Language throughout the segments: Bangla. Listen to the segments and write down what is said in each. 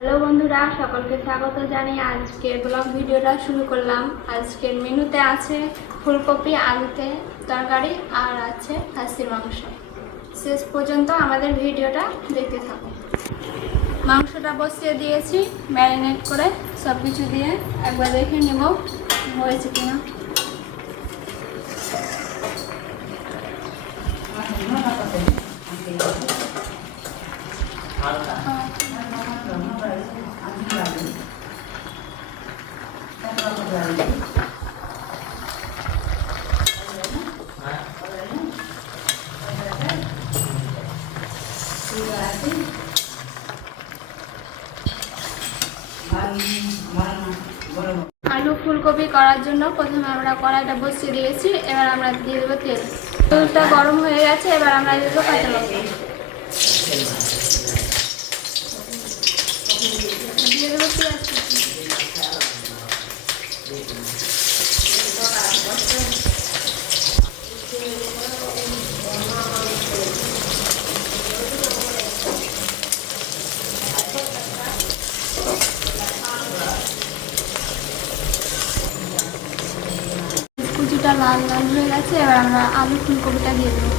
হ্যালো বন্ধুরা, সকলকে স্বাগত জানিয়ে আজকের ব্লগ ভিডিওটা শুরু করলাম। আজকের মেনুতে আছে ফুলকপি আলুতে তরকারি আর আছে খাসির মাংস। শেষ পর্যন্ত আমাদের ভিডিওটা দেখতে থাকুন। মাংসটা বসিয়ে দিয়েছি ম্যারিনেট করে, সব কিছু দিয়ে একবার দেখে নেব হয়েছে কিনা। আলু ফুলকপি করার জন্য প্রথমে আমরা কড়াইটা বসিয়ে দিয়েছি। এবার আমরা দিয়ে দেবো তেল। তেলটা গরম হয়ে গেছে, এবার আমরা দিয়ে দেবো কাঁচা লঙ্কা, দিয়ে দেবো পেঁয়াজ কুচি, কুচিটা লাল লাল হয়ে গেছে। এবার আমরা আলু ফুলকপিটা দিয়ে দেবো।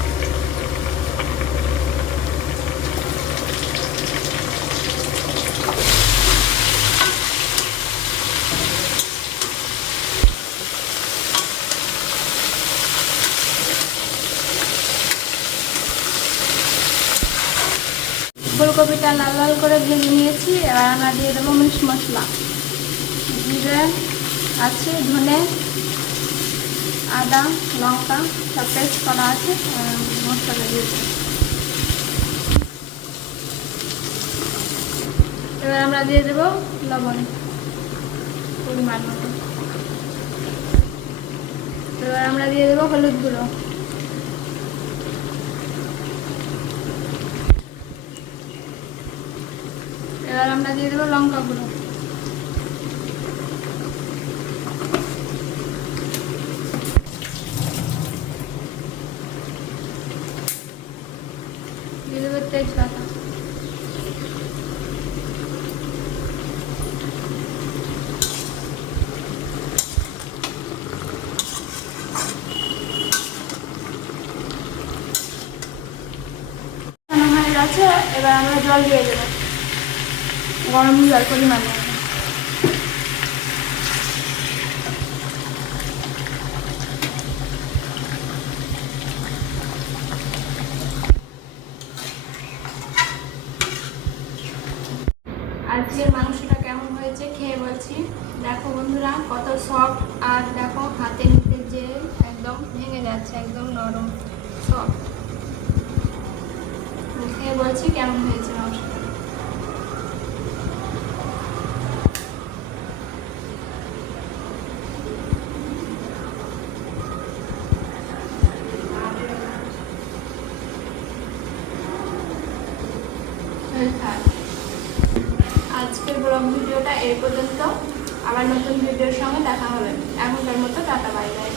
ফুলকপিটা লাল লাল করে ভেজে নিয়েছি। এবার আমরা দিয়ে দেবো মিক্স মশলা, জিরে আছে, ধনে, আদা, লঙ্কা সব পেস্ট করা আছে, মশলা দিয়ে দেবো। এবার আমরা দিয়ে দেবো লবণ পরিমাণ মতো। এবার আমরা দিয়ে দেবো হলুদ গুঁড়ো, এবার আমরা দিয়ে দেবো লঙ্কা গুঁড়ো, দিয়ে দেবো তেজপাতা, হয়ে গেছে। এবার আমরা জল দিয়ে দেবো, গরম জল পরিমাণ মতো। আজকের মাংসটা কেমন হয়েছে খেয়ে বলছি। দেখো বন্ধুরা কত সফট, আর দেখো হাতে নিতে যে একদম ভেঙে যাচ্ছে, একদম নরম সফট। খেয়ে বলছি কেমন হয়েছে মাংসটা। আজকের ব্লগ ভিডিওটা এই পর্যন্ত। আবার নতুন ভিডিওর সঙ্গে দেখা হবে। এখনকার মতো টাটা, বাই বাই।